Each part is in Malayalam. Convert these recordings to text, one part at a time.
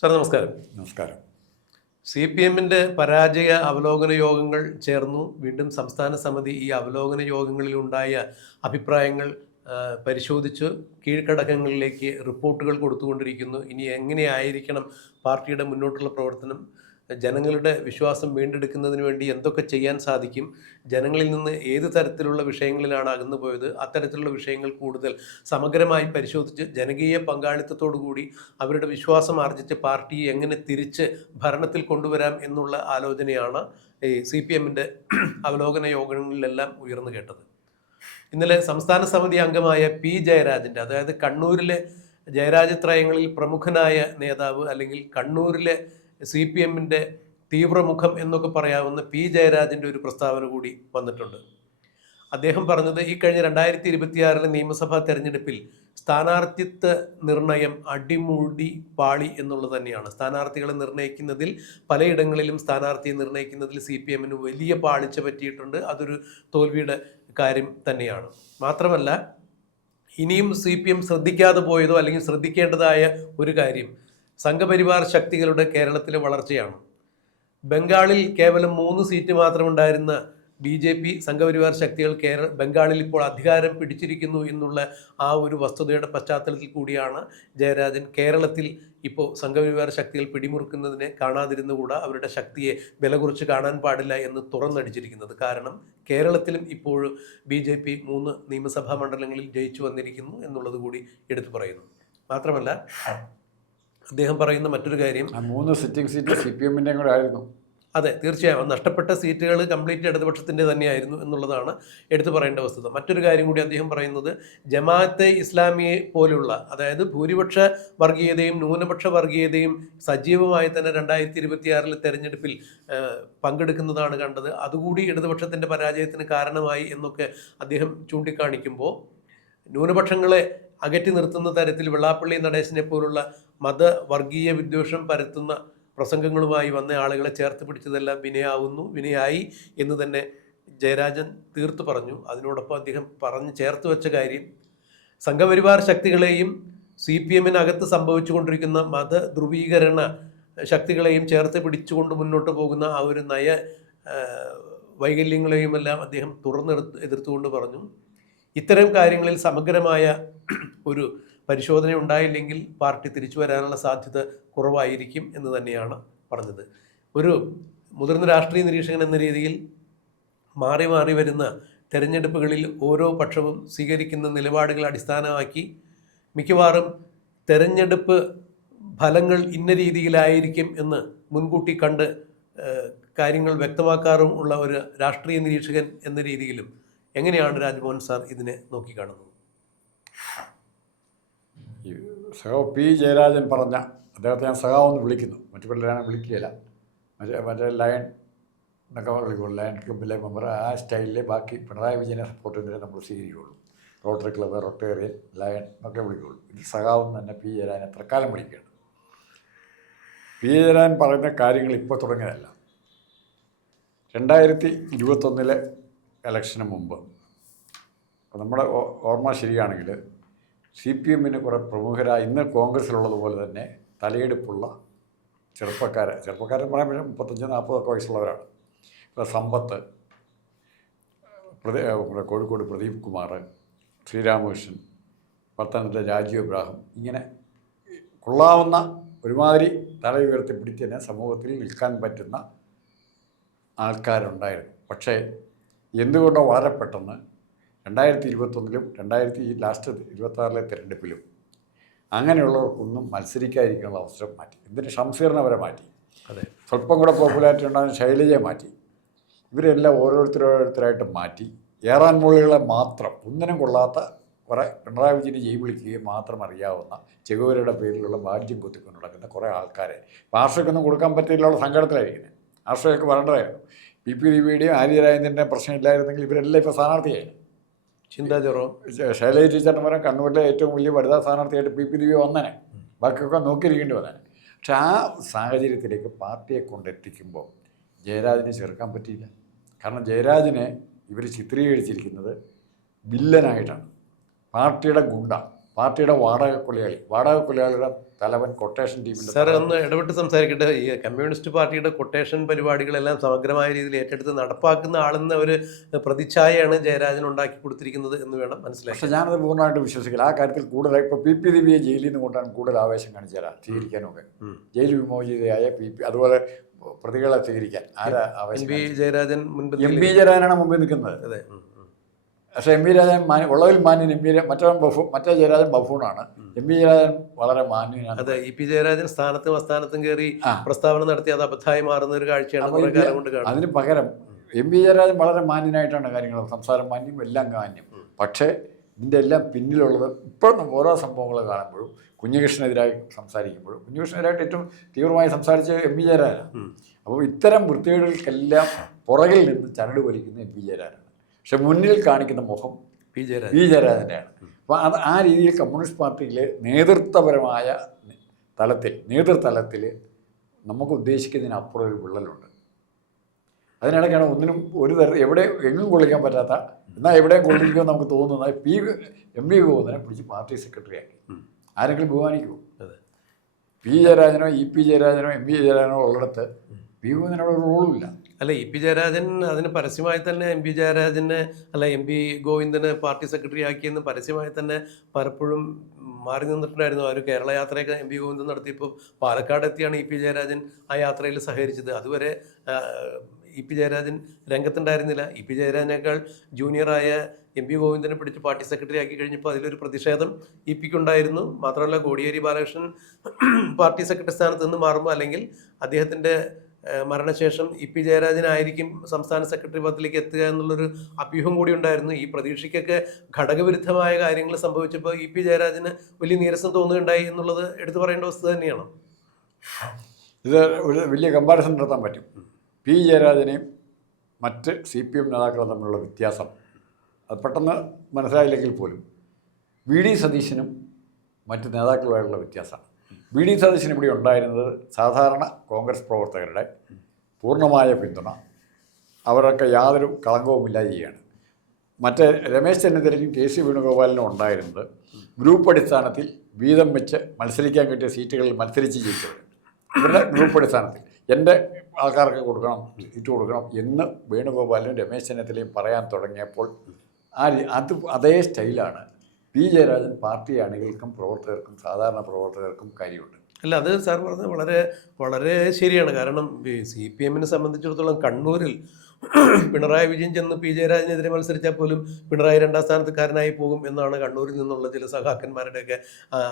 സാർ നമസ്കാരം. നമസ്കാരം. CPM-ന്റെ പരാജയ അവലോകന യോഗങ്ങൾ ചേർന്നു. വീണ്ടും സംസ്ഥാന സമിതി ഈ അവലോകന യോഗങ്ങളിലുണ്ടായ അഭിപ്രായങ്ങൾ പരിശോധിച്ച് കീഴ്ഘടകങ്ങളിലേക്ക് റിപ്പോർട്ടുകൾ കൊടുത്തുകൊണ്ടിരിക്കുന്നു. ഇനി എങ്ങനെയായിരിക്കണം പാർട്ടിയുടെ മുന്നോട്ടുള്ള പ്രവർത്തനം, ജനങ്ങളുടെ വിശ്വാസം വീണ്ടെടുക്കുന്നതിന് വേണ്ടി എന്തൊക്കെ ചെയ്യാൻ സാധിക്കും, ജനങ്ങളിൽ നിന്ന് ഏത് തരത്തിലുള്ള വിഷയങ്ങളിലാണ് അകന്നു പോയത്, അത്തരത്തിലുള്ള വിഷയങ്ങൾ കൂടുതൽ സമഗ്രമായി പരിശോധിച്ച് ജനകീയ പങ്കാളിത്തത്തോടുകൂടി അവരുടെ വിശ്വാസം ആർജിച്ച് പാർട്ടിയെ എങ്ങനെ തിരിച്ച് ഭരണത്തിൽ കൊണ്ടുവരാം എന്നുള്ള ആലോചനയാണ് ഈ CPM-ന്റെ അവലോകന യോഗങ്ങളിലെല്ലാം ഉയർന്നു കേട്ടത്. ഇന്നലെ സംസ്ഥാന സമിതി അംഗമായ P. ജയരാജൻ്റെ, അതായത് കണ്ണൂരിലെ ജയരാജത്രയങ്ങളിൽ പ്രമുഖനായ നേതാവ് അല്ലെങ്കിൽ കണ്ണൂരിലെ CPM-ന്റെ തീവ്രമുഖം എന്നൊക്കെ പറയാവുന്ന P. ജയരാജൻ്റെ ഒരു പ്രസ്താവന കൂടി വന്നിട്ടുണ്ട്. അദ്ദേഹം പറഞ്ഞത് ഈ കഴിഞ്ഞ 2026 നിയമസഭാ തെരഞ്ഞെടുപ്പിൽ സ്ഥാനാർത്ഥിത്വ നിർണയം അടിമുടി പാളി എന്നുള്ളത് തന്നെയാണ്. സ്ഥാനാർത്ഥികളെ നിർണ്ണയിക്കുന്നതിൽ പലയിടങ്ങളിലും സ്ഥാനാർത്ഥിയെ നിർണ്ണയിക്കുന്നതിൽ CPM-ന് വലിയ പാളിച്ച പറ്റിയിട്ടുണ്ട്. അതൊരു തോൽവിയുടെ കാര്യം തന്നെയാണ്. മാത്രമല്ല, ഇനിയും CPM ശ്രദ്ധിക്കാതെ പോയതോ അല്ലെങ്കിൽ ശ്രദ്ധിക്കേണ്ടതായ ഒരു കാര്യം സംഘപരിവാർ ശക്തികളുടെ കേരളത്തിലെ വളർച്ചയാണ്. ബംഗാളിൽ കേവലം 3 സീറ്റ് മാത്രമുണ്ടായിരുന്ന BJP സംഘപരിവാർ ശക്തികൾ ബംഗാളിൽ ഇപ്പോൾ അധികാരം പിടിച്ചിരിക്കുന്നു എന്നുള്ള ആ ഒരു വസ്തുതയുടെ പശ്ചാത്തലത്തിൽ കൂടിയാണ് ജയരാജൻ കേരളത്തിൽ ഇപ്പോൾ സംഘപരിവാർ ശക്തികൾ പിടിമുറുക്കുന്നതിനെ കാണാതിരുന്നുകൂടാ, അവരുടെ ശക്തിയെ വില കുറിച്ച് കാണാൻ പാടില്ല എന്ന് തുറന്നടിച്ചിരിക്കുന്നത്. കാരണം കേരളത്തിലും ഇപ്പോൾ BJP 3 നിയമസഭാ മണ്ഡലങ്ങളിൽ ജയിച്ചു വന്നിരിക്കുന്നു എന്നുള്ളത് കൂടി എടുത്തു പറയുന്നു. മാത്രമല്ല, അദ്ദേഹം പറയുന്ന മറ്റൊരു കാര്യം, 3 സിറ്റിംഗ് സീറ്റ് CPM-ൻ്റെ കൂടെ ആയിരുന്നു. അതെ, തീർച്ചയായും നഷ്ടപ്പെട്ട സീറ്റുകൾ കംപ്ലീറ്റ് ഇടതുപക്ഷത്തിൻ്റെ തന്നെയായിരുന്നു എന്നുള്ളതാണ് എടുത്തു പറയേണ്ട വസ്തുത. മറ്റൊരു കാര്യം കൂടി അദ്ദേഹം പറയുന്നത്, ജമാഅത്തെ ഇസ്ലാമിയെ പോലുള്ള, അതായത് ഭൂരിപക്ഷ വർഗീയതയും ന്യൂനപക്ഷ വർഗീയതയും സജീവമായി തന്നെ 2026 തെരഞ്ഞെടുപ്പിൽ പങ്കെടുക്കുന്നതാണ് കണ്ടത്. അതുകൂടി ഇടതുപക്ഷത്തിൻ്റെ പരാജയത്തിന് കാരണമായി എന്നൊക്കെ അദ്ദേഹം ചൂണ്ടിക്കാണിക്കുമ്പോൾ, ന്യൂനപക്ഷങ്ങളെ അകറ്റി നിർത്തുന്ന തരത്തിൽ വെള്ളാപ്പള്ളി നടേശനെ പോലുള്ള മതവർഗീയ വിദ്വേഷം പരത്തുന്ന പ്രസംഗങ്ങളുമായി വന്ന ആളുകളെ ചേർത്ത് പിടിച്ചതെല്ലാം വിനയായി എന്ന് തന്നെ ജയരാജൻ തീർത്തു പറഞ്ഞു. അതിനോടൊപ്പം അദ്ദേഹം ചേർത്ത് വെച്ച കാര്യം, സംഘപരിവാർ ശക്തികളെയും CPM-നകത്ത് സംഭവിച്ചുകൊണ്ടിരിക്കുന്ന മത ധ്രുവീകരണ ശക്തികളെയും ചേർത്ത് പിടിച്ചുകൊണ്ട് മുന്നോട്ട് പോകുന്ന ആ ഒരു നയ വൈകല്യങ്ങളെയുമെല്ലാം അദ്ദേഹം എതിർത്തുകൊണ്ട് പറഞ്ഞു, ഇത്തരം കാര്യങ്ങളിൽ സമഗ്രമായ ഒരു പരിശോധന ഉണ്ടായില്ലെങ്കിൽ പാർട്ടി തിരിച്ചു വരാനുള്ള സാധ്യത കുറവായിരിക്കും എന്ന് തന്നെയാണ് പറഞ്ഞത്. ഒരു മുതിർന്ന രാഷ്ട്രീയ നിരീക്ഷകൻ എന്ന രീതിയിൽ മാറി മാറി വരുന്ന തെരഞ്ഞെടുപ്പുകളിൽ ഓരോ പക്ഷവും സ്വീകരിക്കുന്ന നിലപാടുകൾ അടിസ്ഥാനമാക്കി മിക്കവാറും തെരഞ്ഞെടുപ്പ് ഫലങ്ങൾ ഇന്ന രീതിയിലായിരിക്കും എന്ന് മുൻകൂട്ടി കണ്ട് കാര്യങ്ങൾ വ്യക്തമാക്കാറും ഉള്ള ഒരു രാഷ്ട്രീയ നിരീക്ഷകൻ എന്ന രീതിയിലും എങ്ങനെയാണ് രാജ്മോഹൻ സാർ ഇതിനെ നോക്കിക്കാണുന്നത്? സഖാവ് P. ജയരാജൻ പറഞ്ഞ, അദ്ദേഹത്തെ ഞാൻ സഖാവെന്ന് വിളിക്കുന്നു, മറ്റു പിള്ളേരാണ് വിളിക്കുകയില്ല, മറ്റേ ലയൺ എന്നൊക്കെ വിളിക്കുള്ളൂ, ലയൺ ക്ലബിലെ മെമ്പർ, ആ സ്റ്റൈലിലെ ബാക്കി പിണറായി വിജയനെ സപ്പോർട്ട് ചെയ്യുന്നവരെ നമ്മൾ സ്വീകരിക്കുകയുള്ളൂ. റോട്ടറി ക്ലബ്ബ്, റൊട്ടേറിയൻ, ലയൺ എന്നൊക്കെ വിളിക്കുകയുള്ളൂ. ഇത് സഖാവെന്ന് തന്നെ P. ജയരാജൻ എത്രക്കാലം വിളിക്കുകയാണ്. P. ജയരാജൻ പറയുന്ന കാര്യങ്ങൾ ഇപ്പോൾ തുടങ്ങിയതല്ല. 2021 ഇലക്ഷന് മുമ്പ്, നമ്മുടെ ഓർമ്മ ശരിയാണെങ്കിൽ, CPM-ന് കുറേ പ്രമുഖരായ ഇന്ന് കോൺഗ്രസ്സിലുള്ളതുപോലെ തന്നെ തലയെടുപ്പുള്ള ചെറുപ്പക്കാരെന്ന് പറയുമ്പോൾ 35-40 വയസ്സുള്ളവരാണ്. ഇപ്പോൾ സമ്പത്ത്, കോഴിക്കോട് പ്രദീപ് കുമാർ, ശ്രീരാമകൃഷ്ണൻ, പത്തനംതിട്ട രാജീവ് ഇബ്രാഹിം, ഇങ്ങനെ കൊള്ളാവുന്ന ഒരുമാതിരി തല ഉയർത്തിപ്പിടിച്ച് തന്നെ സമൂഹത്തിൽ നിൽക്കാൻ പറ്റുന്ന ആൾക്കാരുണ്ടായിരുന്നു. പക്ഷേ എന്തുകൊണ്ടോ വളരെ പെട്ടെന്ന് 2021-ലും ലാസ്റ്റ് 2026 തെരഞ്ഞെടുപ്പിലും അങ്ങനെയുള്ളവർക്കൊന്നും മത്സരിക്കാതിരിക്കാനുള്ള അവസരം മാറ്റി. എന്തിന് ഷംസീറിനെ വരെ മാറ്റി. അതെ, സ്വല്പം കൂടെ പോപ്പുലാരിറ്റി ഉണ്ടാകുന്ന ശൈലജയെ മാറ്റി. ഇവരെല്ലാം ഓരോരുത്തരായിട്ട് മാറ്റി. ഏറാൻ മൂളികളെ മാത്രം, ഒന്നിനും കൊള്ളാത്ത കുറേ പിണറായി വിജയന് ജയ് വിളിക്കുകയും മാത്രം അറിയാവുന്ന ചെകുവരയുടെ പേരിലുള്ള ബാഡ്യം കൊത്തിക്കൊണ്ട് നടക്കുന്ന കുറേ ആൾക്കാരെ ആശ്രയ്ക്കൊന്നും കൊടുക്കാൻ പറ്റില്ല സങ്കടത്തിലായിരിക്കുന്നത്. ആശ്രയൊക്കെ വരേണ്ടതായിരുന്നു. PP ദേവിയുടെയും ആര്യരാജേന്ദ്രൻ്റെ പ്രശ്നമില്ലായിരുന്നെങ്കിൽ ഇവരെല്ലാം ഇപ്പോൾ സ്ഥാനാർത്ഥിയായിരുന്നു. ചിന്താ ജെറോ, ശൈലജ ടീച്ചറിന് പറയാൻ കണ്ണൂരിലെ ഏറ്റവും വലിയ വനിതാ സ്ഥാനാർത്ഥിയായിട്ട് PP ദേവി വന്നേനെ, ബാക്കിയൊക്കെ നോക്കിയിരിക്കേണ്ടി വന്നേനെ. പക്ഷെ ആ സാഹചര്യത്തിലേക്ക് പാർട്ടിയെ കൊണ്ടെത്തിക്കുമ്പോൾ ജയരാജനെ ചേർക്കാൻ പറ്റിയില്ല. കാരണം ജയരാജനെ ഇവർ ചിത്രീകരിച്ചിരിക്കുന്നത് വില്ലനായിട്ടാണ്, പാർട്ടിയുടെ ഗുണ്ട. പാർട്ടിയുടെ വാടക കൊലയാളിയുടെ തലവൻ കൊട്ടേഷൻ ടീമിൻ്റെ സാർ ഒന്ന് ഇടപെട്ട് സംസാരിക്കട്ടെ. ഈ കമ്മ്യൂണിസ്റ്റ് പാർട്ടിയുടെ കൊട്ടേഷൻ പരിപാടികളെല്ലാം സമഗ്രമായ രീതിയിൽ ഏറ്റെടുത്ത് നടപ്പാക്കുന്ന ആളെന്ന ഒരു പ്രതിച്ഛായയാണ് ജയരാജൻ ഉണ്ടാക്കി കൊടുത്തിരിക്കുന്നത് എന്ന് വേണം മനസ്സിലാക്കി. പക്ഷേ ഞാനത് പൂർണ്ണമായിട്ട് വിശ്വസിക്കില്ല. ആ കാര്യത്തിൽ കൂടുതലായി ഇപ്പോൾ പി പി ദിവ്യയെ ജയിലിൽ നിന്ന് കൊണ്ടാണ് കൂടുതൽ ആവേശം കാണിച്ചാൽ സ്വീകരിക്കാനൊക്കെ. ജയിൽ വിമോചിതയായ അതുപോലെ പ്രതികളെ സ്വീകരിക്കാൻ ആരാ ആവേശം? ജയരാജൻ മുൻപിൽ എം പി ജയരാജനാണ് മുമ്പിൽ നിൽക്കുന്നത്. അതെ. പക്ഷേ എം പി രാജൻ ഉള്ളതിൽ മാന്യൻ. മറ്റേ ജയരാജൻ ബഫൂണാണ്. എം പി ജയരാജൻ വളരെ മാന്യനാണ്. അതെ, ഇ പി ജയരാജൻ സ്ഥാനത്തും അസ്ഥാനത്തും കയറി പ്രസ്താവന നടത്തി അത് അബദ്ധമായി മാറുന്ന ഒരു കാഴ്ചയാണ് കുറെ കാലം കൊണ്ട് കാണുന്നത്. അതിന് പകരം എം പി ജയരാജൻ വളരെ മാന്യനായിട്ടാണ് കാര്യങ്ങൾ, സംസാരം മാന്യം, എല്ലാം മാന്യം. പക്ഷേ ഇതിൻ്റെ എല്ലാം പിന്നിലുള്ളത് ഇപ്പോഴും ഓരോ സംഭവങ്ങൾ കാണുമ്പോഴും കുഞ്ഞികൃഷ്ണനെതിരായി സംസാരിക്കുമ്പോഴും കുഞ്ഞികൃഷ്ണനെതിരായിട്ട് ഏറ്റവും തീവ്രമായി സംസാരിച്ച എം പി ജയരാജനാണ്. അപ്പോൾ ഇത്തരം വൃത്തികേടുകൾക്കെല്ലാം പുറകിൽ നിന്ന് ചരട് വലിക്കുന്ന എം പി ജയരാജനാണ്. പക്ഷെ മുന്നിൽ കാണിക്കുന്ന മുഖം പി ജയരാജൻ്റെയാണ്. അപ്പോൾ ആ രീതിയിൽ കമ്മ്യൂണിസ്റ്റ് പാർട്ടിയിലെ നേതൃത്വപരമായ നേതൃതലത്തിൽ നമുക്ക് ഉദ്ദേശിക്കുന്നതിനപ്പുറം ഒരു വിള്ളലുണ്ട്. അതിനിടയ്ക്കാണ് ഒന്നിനും ഒരു എങ്ങും കൊള്ളിക്കാൻ പറ്റാത്ത, എന്നാൽ എവിടെയും കൊള്ളിക്കുമെന്ന് നമുക്ക് തോന്നുന്ന എം പി ഗോവിന്ദനെ പിടിച്ച് പാർട്ടി സെക്രട്ടറി ആക്കി. ആരെങ്കിലും ബഹുമാനിക്കുമോ? പി ജയരാജനോ ഇ പി ജയരാജനോ എം പി ജയരാജനോ ഉള്ളിടത്ത് പി ഗോവിന്ദനോട് ഒരു റോളുമില്ല. അല്ല, ഇ പി ജയരാജൻ അതിന് പരസ്യമായി തന്നെ എം പി ജയരാജനെ എം പി ഗോവിന്ദനെ പാർട്ടി സെക്രട്ടറി ആക്കിയെന്ന് പരസ്യമായി തന്നെ പലപ്പോഴും മാറി നിന്നിട്ടുണ്ടായിരുന്നു. ആ ഒരു കേരള യാത്രയൊക്കെ എം പി ഗോവിന്ദൻ നടത്തിയപ്പോൾ പാലക്കാട് എത്തിയാണ് ഇ പി ജയരാജൻ ആ യാത്രയിൽ സഹകരിച്ചത്. അതുവരെ ഇ പി ജയരാജൻ രംഗത്തുണ്ടായിരുന്നില്ല. ഇ പി ജയരാജനേക്കാൾ ജൂനിയറായ എം പി ഗോവിന്ദനെ പിടിച്ച് പാർട്ടി സെക്രട്ടറി ആക്കി കഴിഞ്ഞപ്പോൾ അതിലൊരു പ്രതിഷേധം ഇ പിക്കുണ്ടായിരുന്നു. മാത്രമല്ല, കോടിയേരി ബാലകൃഷ്ണൻ പാർട്ടി സെക്രട്ടറി സ്ഥാനത്ത് നിന്ന് മാറുമ്പോൾ അല്ലെങ്കിൽ അദ്ദേഹത്തിൻ്റെ മരണശേഷം ഇ പി ജയരാജനായിരിക്കും സംസ്ഥാന സെക്രട്ടറി പദത്തിലേക്ക് എത്തുക എന്നുള്ളൊരു അഭ്യൂഹം കൂടി ഉണ്ടായിരുന്നു. ഈ പ്രതീക്ഷയ്ക്കൊക്കെ ഘടകവിരുദ്ധമായ കാര്യങ്ങൾ സംഭവിച്ചപ്പോൾ ഇ പി ജയരാജന് വലിയ നീരസം തോന്നുകയുണ്ടായി എന്നുള്ളത് എടുത്തു പറയേണ്ട വസ്തുത തന്നെയാണ്. ഇത് ഒരു വലിയ കമ്പാരിസൺ നടത്താൻ പറ്റും. പി ജയരാജനെയും മറ്റ് CPM നേതാക്കളും തമ്മിലുള്ള വ്യത്യാസം അത് പെട്ടെന്ന് മനസ്സിലായില്ലെങ്കിൽ പോലും വി ഡി സതീശനും മറ്റ് നേതാക്കളുമായുള്ള വ്യത്യാസമാണ്. വി ഡി സതീശൻ ഇവിടെ ഉണ്ടായിരുന്നത് സാധാരണ കോൺഗ്രസ് പ്രവർത്തകരുടെ പൂർണ്ണമായ പിന്തുണ, അവരൊക്കെ യാതൊരു കളങ്കവുമില്ലാതെയാണ്. മറ്റേ രമേശ് ചെന്നിത്തലയ്ക്കും KC വേണുഗോപാലിനും ഉണ്ടായിരുന്നത് ഗ്രൂപ്പ് അടിസ്ഥാനത്തിൽ വീതം വെച്ച് മത്സരിക്കാൻ കിട്ടിയ സീറ്റുകളിൽ മത്സരിച്ച് ജയിച്ചവർ. ഇവരുടെ ഗ്രൂപ്പ് അടിസ്ഥാനത്തിൽ എൻ്റെ ആൾക്കാർക്ക് സീറ്റ് കൊടുക്കണം എന്ന് വേണുഗോപാലിനും രമേശ് ചെന്നിത്തലയും പറയാൻ തുടങ്ങിയപ്പോൾ അതേ സ്റ്റൈലാണ് പി ജയരാജൻ പാർട്ടി അണികൾക്കും പ്രവർത്തകർക്കും സാധാരണ പ്രവർത്തകർക്കും കാര്യമുണ്ട്. അല്ല, അത് സാർ പറഞ്ഞത് വളരെ വളരെ ശരിയാണ്. കാരണം CPM സംബന്ധിച്ചിടത്തോളം കണ്ണൂരിൽ പിണറായി വിജയൻ ചെന്ന് പി ജയരാജനെതിരെ മത്സരിച്ചാൽ പോലും പിണറായി രണ്ടാം സ്ഥാനത്തുകാരനായി പോകും എന്നാണ് കണ്ണൂരിൽ നിന്നുള്ള ചില സഖാക്കന്മാരുടെയൊക്കെ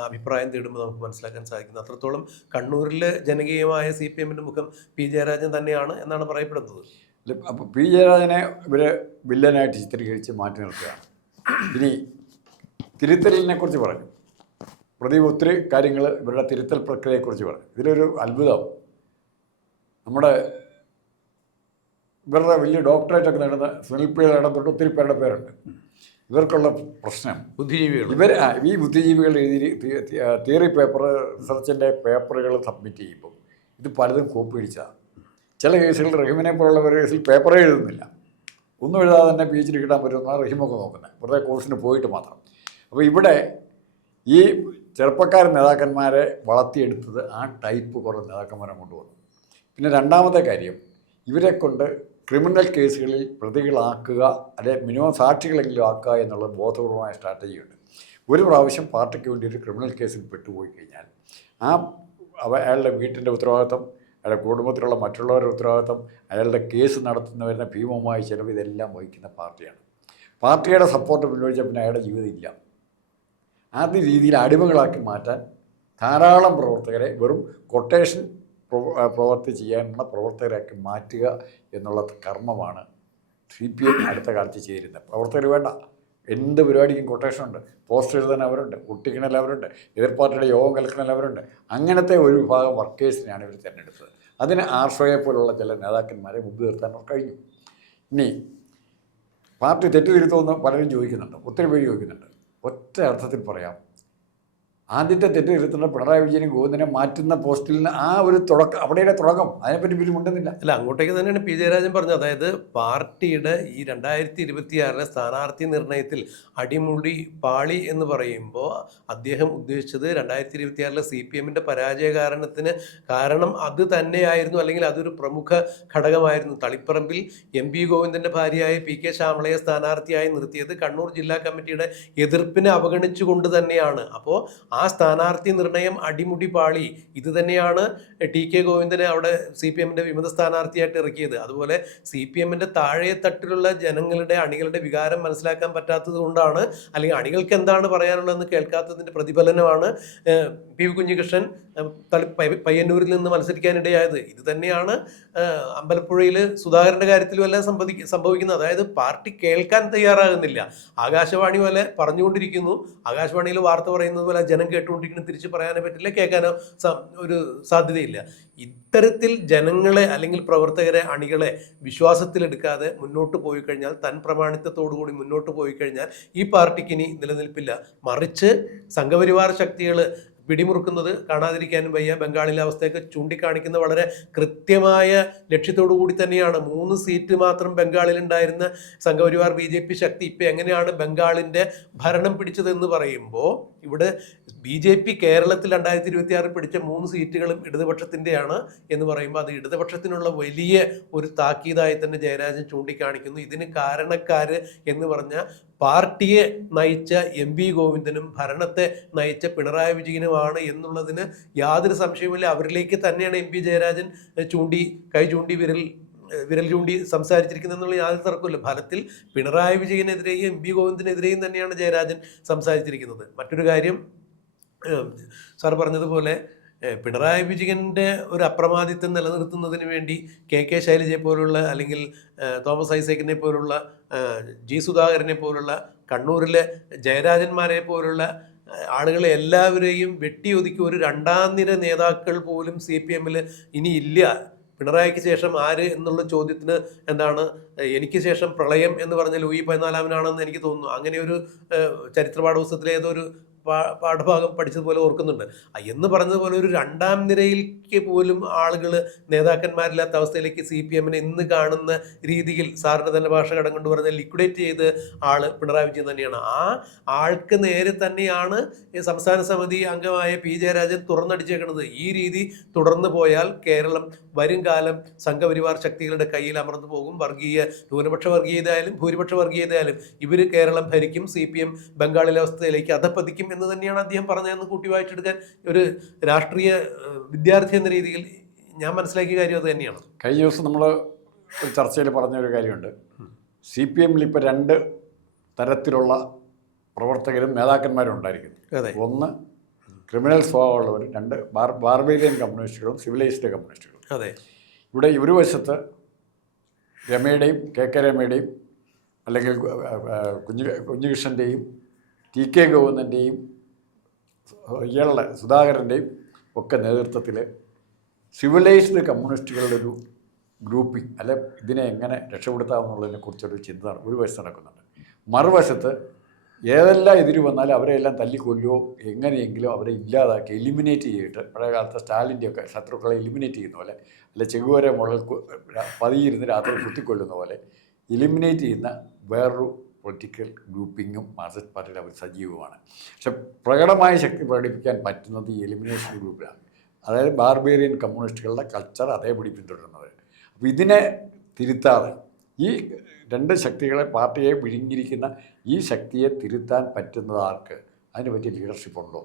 അഭിപ്രായം തേടുമ്പോൾ നമുക്ക് മനസ്സിലാക്കാൻ സാധിക്കുന്നത്. അത്രത്തോളം കണ്ണൂരിലെ ജനകീയമായ CPM മുഖം പി ജയരാജൻ തന്നെയാണ് എന്നാണ് പറയപ്പെടുന്നത്. അപ്പോൾ പി ജയരാജനെ ഇവർ വില്ലനായിട്ട് ചിത്രീകരിച്ച് മാറ്റി നിർത്തുകയാണ്. ഇനി തിരുത്തലിനെ കുറിച്ച് പറഞ്ഞു. പ്രദീപ് ഒത്തിരി കാര്യങ്ങൾ ഇവരുടെ തിരുത്തൽ പ്രക്രിയയെക്കുറിച്ച് പറഞ്ഞു. ഇതിലൊരു അത്ഭുതം, നമ്മുടെ ഇവരുടെ വലിയ ഡോക്ടറേറ്റൊക്കെ നേടുന്ന സുനിൽ പിള്ള തൊട്ട് ഒത്തിരി പേരുടെ പേരുണ്ട്. ഇവർക്കുള്ള പ്രശ്നം ബുദ്ധിജീവികൾ ഈ ബുദ്ധിജീവികൾ എഴുതി തിയറി പേപ്പർ റിസർച്ചിൻ്റെ പേപ്പറുകൾ സബ്മിറ്റ് ചെയ്യുമ്പോൾ ഇത് പലതും കോപ്പി അടിച്ചതാണ്. ചില കേസുകൾ റഹീമിനെ പോലുള്ള കേസിൽ പേപ്പറേ എഴുതുന്നില്ല. ഒന്നും എഴുതാതെ തന്നെ PhD കിട്ടാൻ പറ്റുമെന്നാണ് റഹീമൊക്കെ നോക്കുന്നത്, വെറുതെ കോഴ്സിന് പോയിട്ട് മാത്രം. അപ്പോൾ ഇവിടെ ഈ ചെറുപ്പക്കാർ നേതാക്കന്മാരെ വളർത്തിയെടുത്തത് ആ ടൈപ്പ് കുറേ നേതാക്കന്മാരെ കൊണ്ടുവന്നു. പിന്നെ രണ്ടാമത്തെ കാര്യം, ഇവരെ കൊണ്ട് ക്രിമിനൽ കേസുകളിൽ പ്രതികളാക്കുക, അല്ലെ മിനിമം സാക്ഷികളെങ്കിലും ആക്കുക എന്നുള്ള ബോധപൂർവമായ സ്ട്രാറ്റജിയുണ്ട്. ഒരു പ്രാവശ്യം പാർട്ടിക്ക് വേണ്ടി ഒരു ക്രിമിനൽ കേസിൽ പെട്ടുപോയി കഴിഞ്ഞാൽ അയാളുടെ വീട്ടിൻ്റെ ഉത്തരവാദിത്വം, അയാളുടെ കുടുംബത്തിലുള്ള മറ്റുള്ളവരുടെ ഉത്തരവാദിത്വം, അയാളുടെ കേസ് നടത്തുന്നവരുടെ ഭീമമായ ചിലവ് ഇതെല്ലാം വഹിക്കുന്ന പാർട്ടിയാണ്. പാർട്ടിയുടെ സപ്പോർട്ട് പിൻവലിച്ച പിന്നെ അയാളുടെ ജീവിതം ഇല്ല. ആദ്യ രീതിയിൽ അടിമകളാക്കി മാറ്റാൻ ധാരാളം പ്രവർത്തകരെ വെറും കൊട്ടേഷൻ പ്രവൃത്തി ചെയ്യാനുള്ള പ്രവർത്തകരാക്കി മാറ്റുക എന്നുള്ള കർമ്മമാണ് CPM അടുത്ത കാലത്ത് ചെയ്തിരുന്നത്. പ്രവർത്തകർ വേണ്ട, എന്ത് പരിപാടിക്കും കൊട്ടേഷനുണ്ട്, പോസ്റ്റർ എഴുതാൻ അവരുണ്ട്, കുട്ടിക്കണൽ അവരുണ്ട്, എതിർ പാർട്ടിയുടെ യോഗം കലക്കണൽ അവരുണ്ട്. അങ്ങനത്തെ ഒരു വിഭാഗം വർക്കേഴ്സിനെയാണ് ഇവർ തിരഞ്ഞെടുത്തത്. അതിന് ആർഷോയെ പോലുള്ള ചില നേതാക്കന്മാരെ മുമ്പ് നിർത്താൻ അവർ കഴിഞ്ഞു. ഇനി പാർട്ടി തെറ്റുതിരുത്തുമെന്ന് പലരും ചോദിക്കുന്നുണ്ട്, ഒത്തിരി പേര് ചോദിക്കുന്നുണ്ട്. ഒറ്റ അർത്ഥത്തിൽ പറയാം, ആദ്യത്തെ തെറ്റ് തിരുത്തുന്ന പിണറായി വിജയനും ഗോവിന്ദനെ മാറ്റുന്ന പോസ്റ്റിൽ നിന്ന് ആ ഒരു തുടക്കം, അവിടെയുടെ തുടക്കം, അതിനെപ്പറ്റി ഇവർ മിണ്ടുന്നില്ല. അല്ല, അങ്ങോട്ടേക്ക് തന്നെയാണ് പി ജയരാജൻ പറഞ്ഞത്. അതായത് പാർട്ടിയുടെ ഈ 2026 സ്ഥാനാർത്ഥി നിർണയത്തിൽ അടിമുടി പാളി എന്ന് പറയുമ്പോൾ അദ്ദേഹം ഉദ്ദേശിച്ചത് 2026 CPM-ന്റെ പരാജയ കാരണം അത് തന്നെയായിരുന്നു, അല്ലെങ്കിൽ അതൊരു പ്രമുഖ ഘടകമായിരുന്നു. തളിപ്പറമ്പിൽ MP ഗോവിന്ദന്റെ ഭാര്യയായ PK ശ്യാമളയെ സ്ഥാനാർത്ഥിയായി നിർത്തിയത് കണ്ണൂർ ജില്ലാ കമ്മിറ്റിയുടെ എതിർപ്പിനെ അവഗണിച്ചുകൊണ്ട് തന്നെയാണ്. അപ്പോൾ ആ സ്ഥാനാർത്ഥി നിർണയം അടിമുടി പാളി. ഇത് തന്നെയാണ് TK ഗോവിന്ദനെ അവിടെ CPM-ന്റെ വിമത സ്ഥാനാർത്ഥിയായിട്ട് ഇറക്കിയത്. അതുപോലെ CPM-ന്റെ താഴെ തട്ടിലുള്ള ജനങ്ങളുടെ, അണികളുടെ വികാരം മനസ്സിലാക്കാൻ പറ്റാത്തത് കൊണ്ടാണ്, അല്ലെങ്കിൽ അണികൾക്ക് എന്താണ് പറയാനുള്ളതെന്ന് കേൾക്കാത്തതിന്റെ പ്രതിഫലനമാണ് PV കുഞ്ഞികൃഷ്ണൻ പയ്യന്നൂരിൽ നിന്ന് മത്സരിക്കാനിടയായത്. ഇത് തന്നെയാണ് അമ്പലപ്പുഴയിൽ സുധാകരന്റെ കാര്യത്തിലും എല്ലാം സംഭവിക്കുന്നത്. അതായത് പാർട്ടി കേൾക്കാൻ തയ്യാറാകുന്നില്ല. ആകാശവാണി പോലെ പറഞ്ഞുകൊണ്ടിരിക്കുന്നു, ആകാശവാണിയിൽ വാർത്ത പറയുന്നത് പോലെ ജനം കേട്ടുകൊണ്ടിരിക്കുന്നു, തിരിച്ച് പറയാനോ പറ്റില്ല, കേൾക്കാനോ ഒരു സാധ്യതയില്ല. ഇത്തരത്തിൽ ജനങ്ങളെ അല്ലെങ്കിൽ പ്രവർത്തകരെ, അണികളെ വിശ്വാസത്തിലെടുക്കാതെ മുന്നോട്ട് പോയി കഴിഞ്ഞാൽ, തൻ പ്രമാണിത്വത്തോടുകൂടി മുന്നോട്ട് പോയി കഴിഞ്ഞാൽ ഈ പാർട്ടിക്ക് ഇനി നിലനിൽപ്പില്ല. മറിച്ച് സംഘപരിവാർ ശക്തികൾ പിടിമുറുക്കുന്നത് കാണാതിരിക്കാനും വയ്യ. ബംഗാളിലെ അവസ്ഥയൊക്കെ ചൂണ്ടിക്കാണിക്കുന്ന വളരെ കൃത്യമായ ലക്ഷ്യത്തോടു കൂടി തന്നെയാണ്. 3 സീറ്റ് മാത്രം ബംഗാളിലുണ്ടായിരുന്ന സംഘപരിവാർ BJP ശക്തി ഇപ്പം എങ്ങനെയാണ് ബംഗാളിൻ്റെ ഭരണം പിടിച്ചതെന്ന് പറയുമ്പോൾ, ഇവിടെ BJP കേരളത്തിൽ 2026 പിടിച്ച 3 സീറ്റുകളും ഇടതുപക്ഷത്തിൻ്റെയാണ് എന്ന് പറയുമ്പോൾ അത് ഇടതുപക്ഷത്തിനുള്ള വലിയ ഒരു താക്കീതായി തന്നെ ജയരാജൻ ചൂണ്ടിക്കാണിക്കുന്നു. ഇതിന് കാരണക്കാർ എന്ന് പറഞ്ഞാൽ പാർട്ടിയെ നയിച്ച MP ഗോവിന്ദനും ഭരണത്തെ നയിച്ച പിണറായി വിജയനുമാണ് എന്നുള്ളതിന് യാതൊരു സംശയവുമില്ല. അവരിലേക്ക് തന്നെയാണ് MP ജയരാജൻ കൈ ചൂണ്ടി വിരൽ ചൂണ്ടി സംസാരിച്ചിരിക്കുന്നതെന്നുള്ള യാതൊരു തർക്കമില്ല. ഫലത്തിൽ പിണറായി വിജയനെതിരെയും MP ഗോവിന്ദനെതിരെയും തന്നെയാണ് ജയരാജൻ സംസാരിച്ചിരിക്കുന്നത്. മറ്റൊരു കാര്യം, സാർ പറഞ്ഞതുപോലെ പിണറായി വിജയൻ്റെ ഒരു അപ്രമാദിത്വം നിലനിർത്തുന്നതിന് വേണ്ടി KK ശൈലജയെ പോലുള്ള, അല്ലെങ്കിൽ തോമസ് ഐസക്കിനെ പോലുള്ള, G സുധാകരനെ പോലുള്ള, കണ്ണൂരിലെ ജയരാജന്മാരെ പോലുള്ള ആളുകളെ എല്ലാവരെയും വെട്ടിയൊതുക്കി ഒരു 2ാം നിര നേതാക്കൾ പോലും CPM-ൽ ഇനി ഇല്ല. പിണറായിക്ക് ശേഷം ആര് എന്നുള്ള ചോദ്യത്തിന് എന്താണ്, എനിക്ക് ശേഷം പ്രളയം എന്ന് പറഞ്ഞ ലൂയി 14-നാണെന്ന് എനിക്ക് തോന്നുന്നു. അങ്ങനെ ഒരു ചരിത്ര പാഠപുസ്തകത്തിലെ ഏതൊരു പാഠഭാഗം പഠിച്ചതുപോലെ ഓർക്കുന്നുണ്ട്. എന്ന് പറഞ്ഞതുപോലെ ഒരു 2ാം നിരയിലേക്ക് പോലും ആളുകൾ, നേതാക്കന്മാരില്ലാത്ത അവസ്ഥയിലേക്ക് CPM-നെ ഇന്ന് കാണുന്ന രീതിയിൽ, സാറിൻ്റെ തന്നെ ഭാഷ കടം കൊണ്ട് പറഞ്ഞാൽ ലിക്വിഡേറ്റ് ചെയ്ത് ആള് പിണറായി വിജയൻ തന്നെയാണ്. ആ ആൾക്ക് നേരെ തന്നെയാണ് സംസ്ഥാന സമിതി അംഗമായ P ജയരാജൻ തുറന്നടിച്ചേക്കുന്നത്. ഈ രീതി തുടർന്നു പോയാൽ കേരളം വരും കാലം സംഘപരിവാർ ശക്തികളുടെ കയ്യിൽ അമർന്നു പോകും. ന്യൂനപക്ഷ വർഗീയതയായാലും ഭൂരിപക്ഷ വർഗീയതയായാലും ഇവർ കേരളം ഭരിക്കും. CPM ബംഗാളിലെ അവസ്ഥയിലേക്ക് അധപ്പതിക്കും എന്ന് തന്നെയാണ് അദ്ദേഹം പറഞ്ഞതെന്ന് കൂട്ടി വായിച്ചെടുക്കാൻ ഒരു രാഷ്ട്രീയ വിദ്യാർത്ഥി എന്ന രീതിയിൽ ഞാൻ മനസ്സിലാക്കിയ കാര്യം അത് തന്നെയാണ്. കഴിഞ്ഞ ദിവസം നമ്മൾ ഒരു ചർച്ചയിൽ പറഞ്ഞൊരു കാര്യമുണ്ട്. CPM-ൽ ഇപ്പോൾ 2 തരത്തിലുള്ള പ്രവർത്തകരും നേതാക്കന്മാരും ഉണ്ടായിരിക്കുന്നു. ഒന്ന് ക്രിമിനൽ സ്വഭാവമുള്ളവരും, 2 ബാർബേരിയൻ കമ്മ്യൂണിസ്റ്റുകളും സിവിലൈസ്ഡ് കമ്മ്യൂണിസ്റ്റുകളും. അതെ, ഇവിടെ ഒരു വശത്ത് രമയുടെയും KK രമയുടെയും, അല്ലെങ്കിൽ കുഞ്ഞികൃഷ്ണൻ്റെയും TK ഗോവിന്ദൻ്റെയും ഇയാളുടെ സുധാകരൻ്റെയും ഒക്കെ നേതൃത്വത്തിൽ സിവിലൈസ്ഡ് കമ്മ്യൂണിസ്റ്റുകളുടെ ഒരു ഗ്രൂപ്പിംഗ്, അല്ലെ ഇതിനെ എങ്ങനെ രക്ഷപ്പെടുത്താമെന്നുള്ളതിനെ കുറിച്ചൊരു ചിന്ത ഒരു വശത്ത് നടക്കുന്നുണ്ട്. മറുവശത്ത് ഏതെല്ലാം എതിര് വന്നാലും അവരെല്ലാം തല്ലിക്കൊല്ലുകയോ എങ്ങനെയെങ്കിലും അവരെ ഇല്ലാതാക്കി എലിമിനേറ്റ് ചെയ്തിട്ട്, പഴയ കാലത്തെ സ്റ്റാലിൻ്റെയൊക്കെ ശത്രുക്കളെ എലിമിനേറ്റ് ചെയ്യുന്ന പോലെ, അല്ലെ ചെകുവരെ മുകളിൽ പതിയിരുന്ന് രാത്രി കുത്തിക്കൊല്ലുന്ന പോലെ എലിമിനേറ്റ് ചെയ്യുന്ന വേറൊരു പൊളിറ്റിക്കൽ ഗ്രൂപ്പിങ്ങും മാർക്സിസ്റ്റ് പാർട്ടിയിൽ അവർ സജീവമാണ്. പക്ഷെ പ്രകടമായ ശക്തി പ്രകടിപ്പിക്കാൻ പറ്റുന്നത് ഈ എലിമിനേഷൻ ഗ്രൂപ്പിലാണ്. അതായത് ബാർബേറിയൻ കമ്മ്യൂണിസ്റ്റുകളുടെ കൾച്ചർ അതേപടി പിന്തുടരുന്നവർ. അപ്പോൾ ഇതിനെ തിരുത്താതെ, ഈ 2 ശക്തികളെ, പാർട്ടിയെ വിഴുങ്ങിയിരിക്കുന്ന ഈ ശക്തിയെ തിരുത്താൻ പറ്റുന്നത് ആർക്ക്, അതിന് പറ്റിയ ലീഡർഷിപ്പ് ഉണ്ടോ?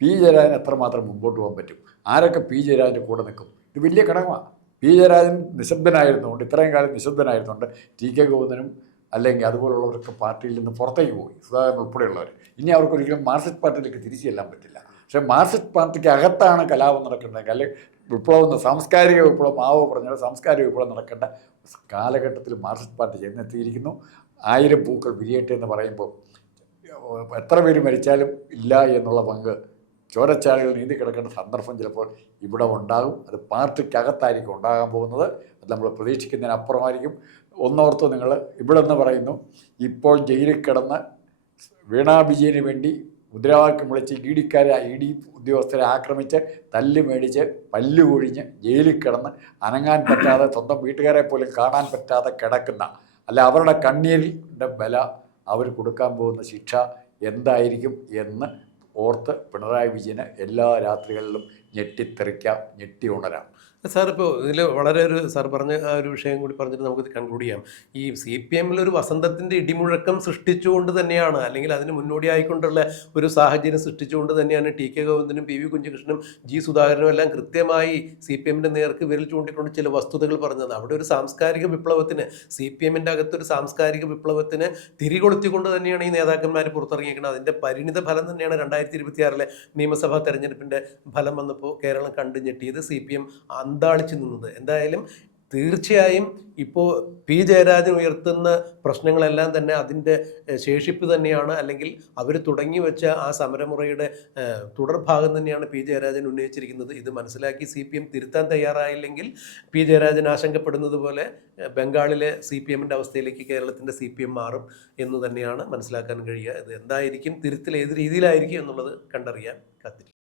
P ജയരാജൻ എത്രമാത്രം മുമ്പോട്ട് പോകാൻ പറ്റും? ആരൊക്കെ P ജയരാജൻ്റെ കൂടെ നിൽക്കും? ഇത് വലിയ ഘടകമാണ്. P ജയരാജൻ നിശബ്ദനായിരുന്നുകൊണ്ട്, ഇത്രയും കാലം നിശബ്ദനായിരുന്നുകൊണ്ട് TK ഗോവിന്ദനും അല്ലെങ്കിൽ അതുപോലുള്ളവരൊക്കെ പാർട്ടിയിൽ നിന്ന് പുറത്തേക്ക് പോയി, സുധാകരൻ ഉൾപ്പെടെയുള്ളവർ. ഇനി അവർക്കൊരിക്കലും മാർക്സിസ്റ്റ് പാർട്ടിയിലേക്ക് തിരിച്ചു ചെല്ലാൻ പറ്റില്ല. പക്ഷേ മാർക്സിസ്റ്റ് പാർട്ടിക്ക് അകത്താണ് കലാപം നടക്കേണ്ടത്, അല്ലെങ്കിൽ വിപ്ലവം, സാംസ്കാരിക വിപ്ലവം, മാവോ പറഞ്ഞാൽ സാംസ്കാരിക വിപ്ലവം നടക്കേണ്ട കാലഘട്ടത്തിൽ മാർക്സിസ്റ്റ് പാർട്ടി ചെന്നെത്തിയിരിക്കുന്നു. 1000 പൂക്കൾ വിരിയട്ടെ എന്ന് പറയുമ്പോൾ എത്ര പേര് മരിച്ചാലും ഇല്ല എന്നുള്ള പങ്ക്, ചോരച്ചാലുകൾ നീന്തി കിടക്കേണ്ട സന്ദർഭം ചിലപ്പോൾ ഇവിടെ ഉണ്ടാകും. അത് പാർട്ടിക്കകത്തായിരിക്കും ഉണ്ടാകാൻ പോകുന്നത്. അത് നമ്മൾ പ്രതീക്ഷിക്കുന്നതിനപ്പുറമായിരിക്കും. ഒന്നോർത്ത് നിങ്ങൾ ഇവിടെ നിന്ന് പറയുന്നു, ഇപ്പോൾ ജയിലിൽ കിടന്ന് വീണാ വിജയന് വേണ്ടി മുദ്രാവാക്യം വിളിച്ച് ഇ ഡി ഉദ്യോഗസ്ഥരെ ആക്രമിച്ച് തല്ല് മേടിച്ച് പല്ല് കൊഴിഞ്ഞ് ജയിലിൽ കിടന്ന് അനങ്ങാൻ പറ്റാതെ സ്വന്തം വീട്ടുകാരെ പോലും കാണാൻ പറ്റാതെ കിടക്കുന്ന, അല്ല അവരുടെ കണ്ണീരിൻ്റെ വില അവർ കൊടുക്കാൻ പോകുന്ന ശിക്ഷ എന്തായിരിക്കും എന്ന് ഓർത്ത് പിണറായി വിജയന് എല്ലാ രാത്രികളിലും ഞെട്ടിത്തെറിക്കാം, ഞെട്ടി ഉണരാം. സാർ ഇപ്പോൾ ഇതിൽ വളരെ സാർ പറഞ്ഞ ആ ഒരു വിഷയം കൂടി പറഞ്ഞിട്ട് നമുക്ക് കൺക്ലൂഡ് ചെയ്യാം. ഈ CPM ഒരു വസന്തത്തിൻ്റെ ഇടിമുഴക്കം സൃഷ്ടിച്ചുകൊണ്ട് തന്നെയാണ്, അല്ലെങ്കിൽ അതിന് മുന്നോടിയായിക്കൊണ്ടുള്ള ഒരു സാഹചര്യം സൃഷ്ടിച്ചുകൊണ്ട് തന്നെയാണ് TK ഗോവിന്ദനും PV കുഞ്ഞികൃഷ്ണനും സുധാകരനും എല്ലാം കൃത്യമായി CPMൻ്റെ നേർക്ക് വിരൽ ചൂണ്ടിക്കൊണ്ട് ചില വസ്തുതകൾ പറഞ്ഞത്. അവിടെ ഒരു സാംസ്കാരിക വിപ്ലവത്തിന്, CPMൻ്റെ അകത്തൊരു സാംസ്കാരിക വിപ്ലവത്തിന് തിരികൊളുത്തിക്കൊണ്ട് തന്നെയാണ് ഈ നേതാക്കന്മാർ പുറത്തിറങ്ങിയിരിക്കുന്നത്. അതിൻ്റെ പരിണിത ഫലം തന്നെയാണ് 2026 നിയമസഭാ തെരഞ്ഞെടുപ്പിൻ്റെ ഫലം വന്നപ്പോൾ കേരളം കണ്ടു ഞെട്ടിയത്, CPM അന്താളിച്ചു നിന്നത്. എന്തായാലും തീർച്ചയായും ഇപ്പോൾ പി ജയരാജൻ ഉയർത്തുന്ന പ്രശ്നങ്ങളെല്ലാം തന്നെ അതിൻ്റെ ശേഷിപ്പ് തന്നെയാണ്, അല്ലെങ്കിൽ അവർ തുടങ്ങി വെച്ച ആ സമരമുറയുടെ തുടർഭാഗം തന്നെയാണ് പി ജയരാജൻ ഉന്നയിച്ചിരിക്കുന്നത്. ഇത് മനസ്സിലാക്കി CPM തിരുത്താൻ തയ്യാറായില്ലെങ്കിൽ പി ജയരാജൻ ആശങ്കപ്പെടുന്നത് പോലെ ബംഗാളിലെ CPMൻ്റെ അവസ്ഥയിലേക്ക് കേരളത്തിൻ്റെ CPM മാറും എന്ന് തന്നെയാണ് മനസ്സിലാക്കാൻ കഴിയുക. ഇത് എന്തായിരിക്കും, തിരുത്തൽ ഏത് രീതിയിലായിരിക്കും എന്നുള്ളത് കണ്ടറിയാൻ കാത്തിരിക്കും.